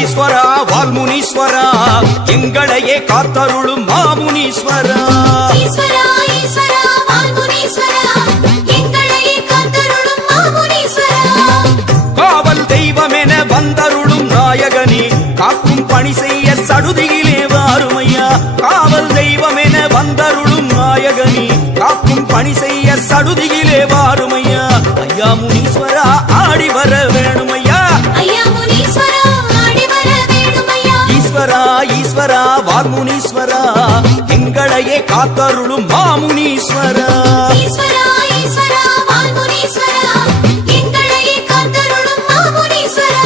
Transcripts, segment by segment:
ஈஸ்வரா வால்முனீஸ்வரா எங்களையே காத்தருளும் மாமுனீஸ்வரா. ஈஸ்வரா ஈஸ்வரா வால்முனீஸ்வரா எங்களையே காத்தருளும் மாமுனீஸ்வரா. காவல் தெய்வமென வந்தருளும் நாயகனே காக்கும் பணி செய்ய சடுதியிலே வாருமையா. காவல் தெய்வமென வந்தருளும் நாயகனே காக்கும் பணி செய்ய சடுதியிலே வாருமையா. ஐயா முனீஸ்வரா ஆடி வர வேணுமையா. ஐயா முனீஸ்வரா ஆடி வர வேணுமையா. ஈஸ்வரா ஈஸ்வரா வால்முனீஸ்வரா எங்களையே காத்தருளும் மாமுனீஸ்வரா. ஈஸ்வரா ஈஸ்வரா வால்முனீஸ்வரா எங்களையே காத்தருளும் மாமுனீஸ்வரா.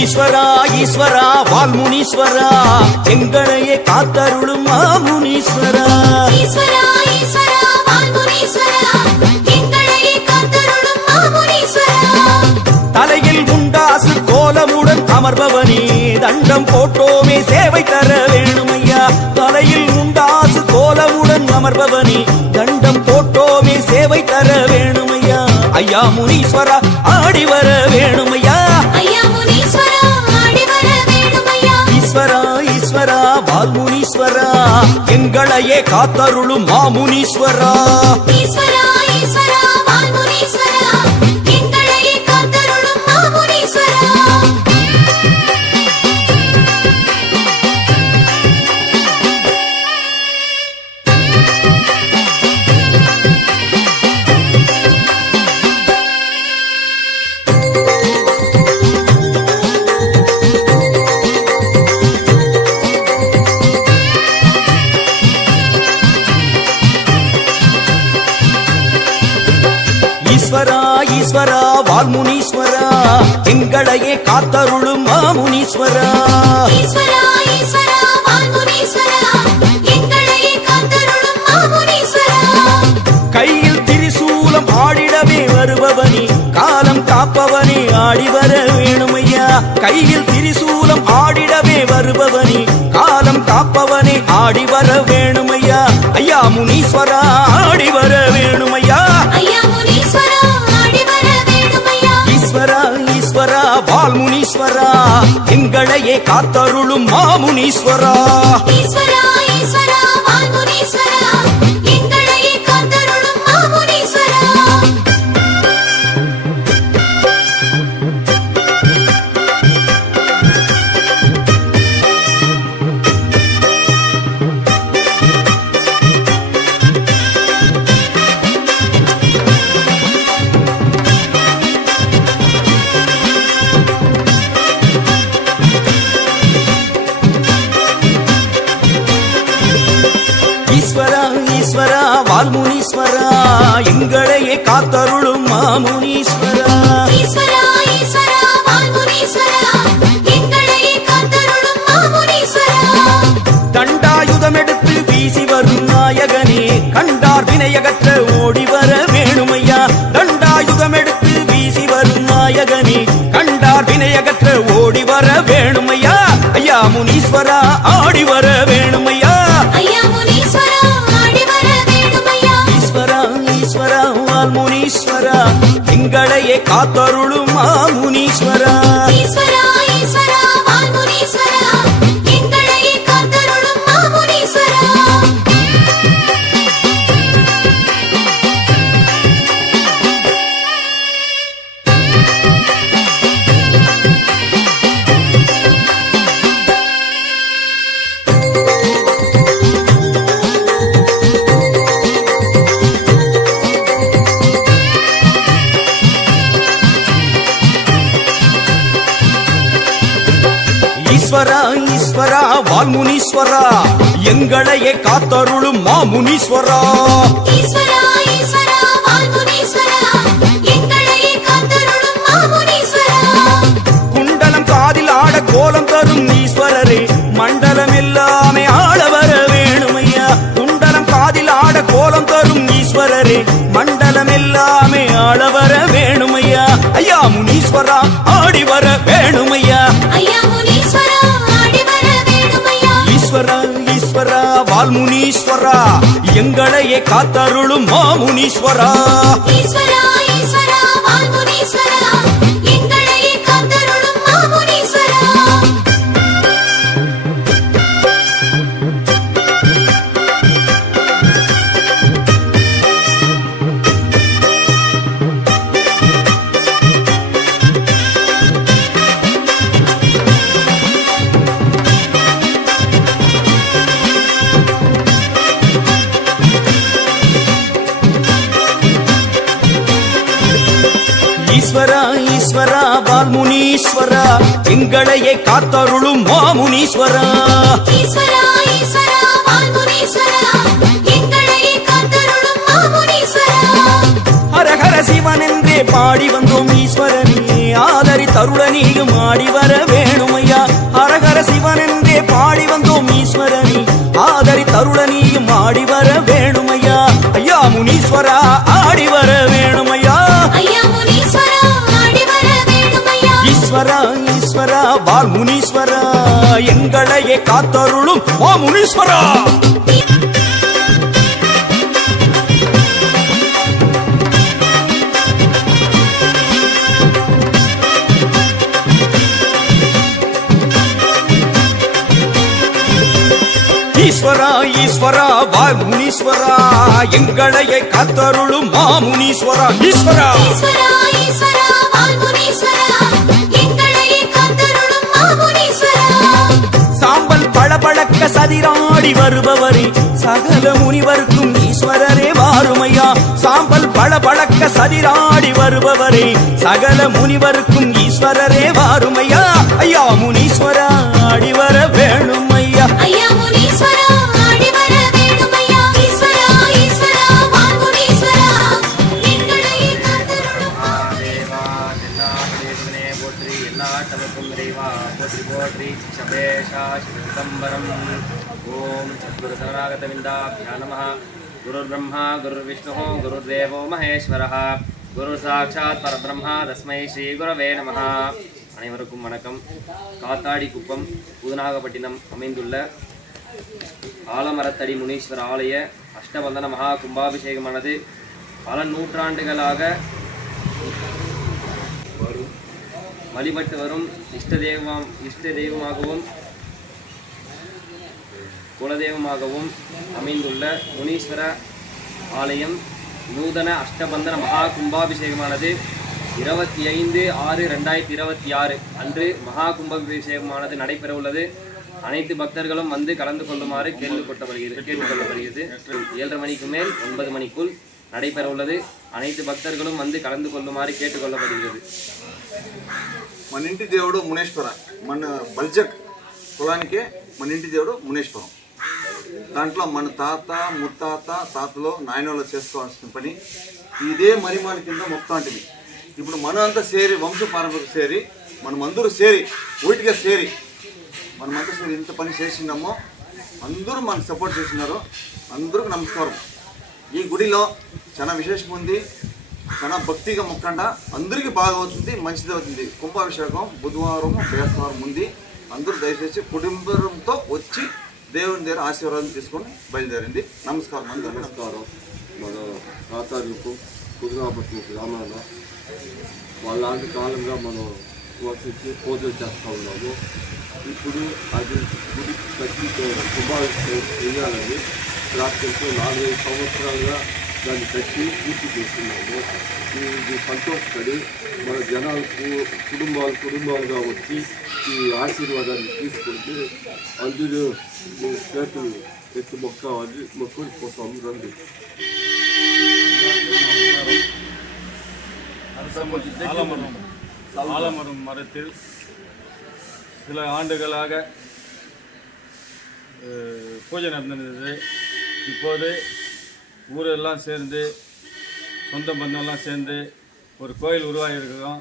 ஈஸ்வரா ஈஸ்வரா வால்முனீஸ்வரா எங்களையே காத்தருளும் மாமுனீஸ்வரா. ஈஸ்வரா ஈஸ்வரா வால்முனீஸ்வரா எங்களையே காத்தருளும் மாமுனீஸ்வரா. தலையில் முண்டாசு கோலமுடன் அமர்பவனே தண்டம் போட்டோமே சேவை தர வேணுமையா. தலையில் முண்டாசு கோலமுடன் அமர்பவனே தண்டம் போட்டோமே சேவை தர வேணுமையா. ஐயா முனீஸ்வரா ஆடி வர வேணுமையா. ஐயா முனீஸ்வரா ஆடி வர வேணுமையா. ஈஸ்வரா ஈஸ்வரா வால்முனீஸ்வரா எங்களையே காத்தருளும் மாமுனீஸ்வரா. ஈஸ்வரா ஈஸ்வரா வால்முனீஸ்வரா எங்களையே காத்தருளும் மாமுனீஸ்வரா. ஈஸ்வரா ஈஸ்வரா வால்முனீஸ்வரா எங்களையே காத்தருளும் மாமுனீஸ்வரா. ஈஸ்வரா ஈஸ்வரா வால்முனீஸ்வரா எங்களையே காத்தருளும் மாமுனீஸ்வரா. கையில் திரிசூலம் ஆடிடவே வருபவனே காலம் காப்பவனே ஆடி வர வேணுமையா. கையில் திரிசூலம் ஆடிடவே வருபவனே காலம் காப்பவனே ஆடி வர வேணுமையா. ஐயா முனீஸ்வரா ஆடி வர வேணுமையா. ஐயா முனீஸ்வரா ஆடி வர வேணுமையா. ஈஸ்வரா ஈஸ்வரா வால்முனீஸ்வரா எங்களையே காத்தருளும் மாமுனீஸ்வரா. ஈஸ்வரா ஈஸ்வரா வால்முனீஸ்வரா எங்களையே காத்தருளும் மாமுனீஸ்வரா. ஈஸ்வரா ஈஸ்வரா வால்முனீஸ்வரா எங்களையே காத்தருளும் மாமுனீஸ்வரா. ஈஸ்வரா ஈஸ்வரா வால்முனீஸ்வரா எங்களையே காத்தருளும் மாமுனீஸ்வரா. தண்டாயுதம் எடுத்து வீசி வரும் நாயகனே கண்டார் வினையகற்ற ஓடி வர வேணுமையா. தண்டாயுதம் எடுத்து வீசி வரும் நாயகனே கண்டார் வினையகற்ற ஓடி வர வேணுமையா. ஐயா முனீஸ்வரா ஆடி வர வேணுமையா. ஐயா முனீஸ்வரா ஆடி வர வேணுமையா. ஈஸ்வரா ஈஸ்வரா வால்முனீஸ்வரா எங்களையே காத்தருளும் மாமுனீஸ்வரா. ஈஸ்வரா ஈஸ்வரா வால்முனீஸ்வரா எங்களையே காத்தருளும் மாமுனீஸ்வரா. ஈஸ்வரா ஈஸ்வரா வால்முனீஸ்வரா எங்களையே காத்தருளும் மாமுனீஸ்வரா. ஈஸ்வரா ஈஸ்வரா வால்முனீஸ்வரா எங்களையே காத்தருளும் மாமுனீஸ்வரா. குண்டலம் காதில் ஆட கோலம் தரும் ஈஸ்வரரே மண்டலம் எல்லாமே ஆள வர வேணுமையா. வர வேணுமையா ஐயா முனீஸ்வரா ஆடி வர வேணுமையா ஈஸ்வரா ஈஸ்வரா வால்முனீஸ்வரா எங்களையே காத்தருளும் மாமுனீஸ்வரா ஈஸ்வரா ஈஸ்வரா வால்முனீஸ்வரா எங்களையே காத்தருளும் மாமுனீஸ்வரா ஈஸ்வரா ஈஸ்வரா வால்முனீஸ்வரா எங்களையே காத்தருளும் மாமுனீஸ்வரா ஈஸ்வரா ஈஸ்வரா வால்முனீஸ்வரா எங்களையே காத்தருளும் மாமுனீஸ்வரா ஹரஹர சிவன் என்றே பாடி வந்தோம் ஈஸ்வரனே ஆதரி தருளனியும் ஆடி வர வேணுமையா ஹரஹர சிவன் என்றே பாடி வந்தோம் ஈஸ்வரனே ஆதரி தருளனியும் ஆடி வர வேணுமையா ஐயா முனீஸ்வரா ஆடி வர வேணுமையா ஐயா முனீஸ்வரா ஆடி வர வேணுமையா ஈஸ்வரா ஈஸ்வரா வால்முனீஸ்வரா எங்களையே காத்தருளும் மாமுனீஸ்வரா ஈஸ்வரா ஈஸ்வரா வால்முனீஸ்வரா எங்களையே காத்தருளும் மாமுனீஸ்வரா ஈஸ்வரா ஈஸ்வரா ஈஸ்வரா வால்முனீஸ்வரா எங்களையே காத்தருளும் மாமுனீஸ்வரா சாம்பல் பளபளக்க சதிராடி வருபவரே சகல முனிவர்க்கும் ஈஸ்வரரே வாருமையா சாம்பல் பளபளக்க சதிராடி வருபவரே சகல முனிவர்க்கும் ஈஸ்வரரே வாருமையா ஐயா முனீஸ்வரா ஆடி வர வேணுமையா ஐயா முனீஸ்வரா ஆடி வர வேணுமையா ஈஸ்வரா ஈஸ்வரா வால்முனீஸ்வரா எங்களையே காத்தருளும் தேவா தென்னாட்டேசனே போற்றி எல்லாட்டவர்க்கும் இறைவா போற்றி போற்றி சபேஷா சிதம்பரம் ஓம் சத்குரு சரணாகத விந்தாபியா நமः குருர் பிரம்மா குருர் விஷ்ணு குருர் தேவோ மகேஸ்வரः குரு சாட்சாத் பரபிரம்மா தஸ்மை ஸ்ரீ குரவே நமः அனைவருக்கும் வணக்கம். காத்தாடி குப்பம் புதுநாகப்பட்டினம் அமைந்துள்ள ஆலமரத்தடி முனீஸ்வர ஆலய அஷ்டபந்தன மகா கும்பாபிஷேகமானது பல நூற்றாண்டுகளாக வழிபட்டு வரும் இஷ்ட தெய்வமாகவும் குலதெய்வமாகவும் அமைந்துள்ள முனீஸ்வர ஆலயம் நூதன அஷ்டபந்தன மகா கும்பாபிஷேகமானது 25/6/2026 அன்று மகா கும்பாபிஷேகமானது நடைபெற உள்ளது. அனைத்து பக்தர்களும் வந்து கலந்து கொள்ளுமாறு கேட்டுக்கொள்ளப்படுகிறது. 7:30 மணிக்கு மேல் 9 மணிக்குள் நடைபெற உள்ளது. அனைத்து பக்தர்களும் வந்து கலந்து கொள்ளுமாறு கேட்டுக்கொள்ளப்படுகிறது. మన ఇంటి దేవుడు మునేశ్వర, మన బల్జక్ కులానికే మన ఇంటి దేవుడు మునేశ్వరం. దాంట్లో మన తాత ముత్తాత తాతలో నాయనలో చేసుకోవాల్సిన పని ఇదే మరిమాల కింద మొత్తాంటిది. ఇప్పుడు మనం అంతా సేరి వంశ పారంపర్యం సేరి మనమందరూ సేరి ఊటిగా సేరి మనమంతా సేరి ఇంత పని చేసినామో అందరూ మనకు సపోర్ట్ చేసినారు. అందరికీ నమస్కారం. ఈ గుడిలో చాలా విశేషం ఉంది. చాలా భక్తిగా మొక్కండా అందరికీ బాగా అవుతుంది, మంచిది అవుతుంది. కుంభాభిషేకం బుధవారం బేస్తవారం ఉంది. అందరూ దయచేసి కుటుంబంతో వచ్చి దేవుని దగ్గర ఆశీర్వాదం తీసుకొని బయలుదేరింది. నమస్కారం. అందరూ నమస్కారం. మన తాతాలకు పుదునాపట్నం గ్రామాల్లో వాళ్ళంటి కాలంగా మనం వసించి పూజలు చేస్తూ ఉన్నాము. ఇప్పుడు అది గుడి కట్టి కుంభాభిషేకం చేయాలని ప్రార్థనతో 4-5 సంవత్సరాలుగా దాన్ని కట్టి పూర్తి చేస్తున్నాము. ఇది సంతోషపడి మన జనాలకు కుటుంబాలుగా వచ్చి ఈ ఆశీర్వాదాన్ని తీసుకుంటే అందరూ చేతులు ఎత్తి మొక్కుని పోతాము. రండి. ஆலமரம் மரத்தில் சில ஆண்டுகளாக பூஜை நடந்தது. இப்போது ஊரெல்லாம் சேர்ந்து சொந்த பந்தம்லாம் சேர்ந்து ஒரு கோயில் உருவாகியிருக்கிறோம்.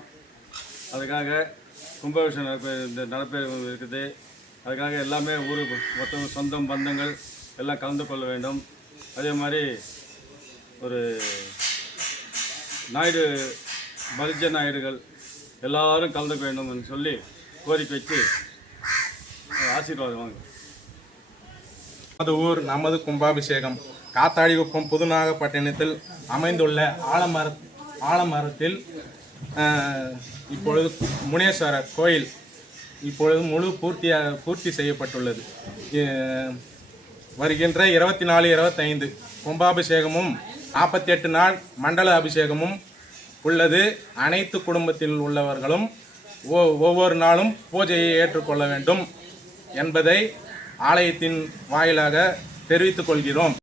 அதுக்காக கும்பாபிஷேகம் நடப்ப இருக்குது. அதுக்காக எல்லாமே ஊர் மொத்தம் சொந்தம் பந்தங்கள் எல்லாம் கலந்து கொள்ள வேண்டும். அதே மாதிரி ஒரு நாயுடு பலிஜ நாயுடுகள் எல்லாரும் கலந்துக்க வேண்டும் என்று சொல்லி கோரிக்கை வச்சு ஆசீர்வாதம் வாங்க. நமது ஊர் நமது கும்பாபிஷேகம் காத்தாடிக்குப்பம் புதுநாகப்பட்டினத்தில் அமைந்துள்ள ஆலமரத்தில் இப்பொழுது முனேஸ்வரர் கோயில் இப்பொழுது முழு பூர்த்தி செய்யப்பட்டுள்ளது. வருகின்ற 24-25 கும்பாபிஷேகமும் 48 நாள் மண்டல அபிஷேகமும் உள்ளது. அனைத்து குடும்பத்தில் உள்ளவர்களும் ஒவ்வொரு நாளும் பூஜையை ஏற்றுக்கொள்ள வேண்டும் என்பதை ஆலயத்தின் வாயிலாக தெரிவித்துக் கொள்கிறோம்.